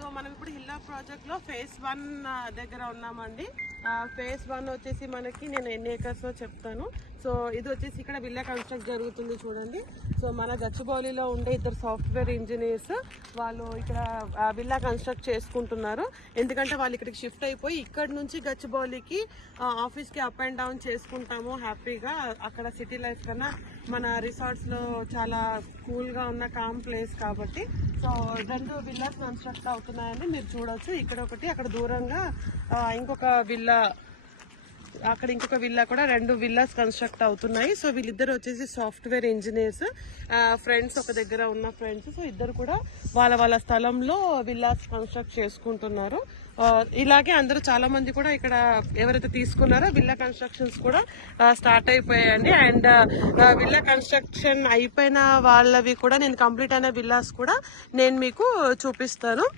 So మనం ఇప్పుడు Hilla project లో ఫేజ్ 1 దగ్గర ఉన్నామండి. ఫేజ్ 1 వచ్చేసి మనకి నేను ఎన్ని ఏకర్స్ చెప్తాను. సో ఇది వచ్చేసి ఇక్కడ విల్లా కన్స్ట్రక్ట్ జరుగుతుంది చూడండి. సో మన గచ్చిబౌలిలో ఉండే ఇద్దరు సాఫ్ట్వేర్ ఇంజనీర్స్ వాళ్ళు ఇక్కడ విల్లా కన్స్ట్రక్ట్ చేసుకుంటున్నారు. ఎందుకంటే వాళ్ళు ఇక్కడికి షిఫ్ట్ అయిపోయి ఇక్కడ నుంచి గచ్చిబౌలికి ఆఫీస్ కి అప్ అండ్ డౌన్ చేసుకుంటాము హ్యాపీగా. అక్కడ సిటీ లైఫ్ కన్నా మన రిసార్ట్స్ లో చాలా కూల్ గా ఉన్న కామ్ ప్లేస్ కాబట్టి. సో 2 విల్లాస్ కన్స్ట్రక్ట్ అవుతున్నాయని మీరు చూడొచ్చు. ఇక్కడ ఒకటి, అక్కడ దూరంగా ఇంకొక విల్లా, అక్కడ ఇంకొక విల్లా కూడా 2 విల్లాస్ కన్స్ట్రక్ట్ అవుతున్నాయి. సో వీళ్ళిద్దరు వచ్చేసి సాఫ్ట్వేర్ ఇంజనీర్స్, ఫ్రెండ్స్, ఒక దగ్గర ఉన్న ఫ్రెండ్స్. సో ఇద్దరు కూడా వాళ్ళ స్థలంలో విల్లాస్ కన్స్ట్రక్ట్ చేసుకుంటున్నారు. ఇలాగే అందరూ చాలా మంది కూడా ఇక్కడ ఎవరైతే తీసుకున్నారో విల్లా కన్స్ట్రక్షన్స్ కూడా స్టార్ట్ అయిపోయాయండి. అండ్ విల్లా కన్స్ట్రక్షన్ అయిపోయిన వాళ్ళవి కూడా నేను కంప్లీట్ అయిన విల్లాస్ కూడా నేను మీకు చూపిస్తాను.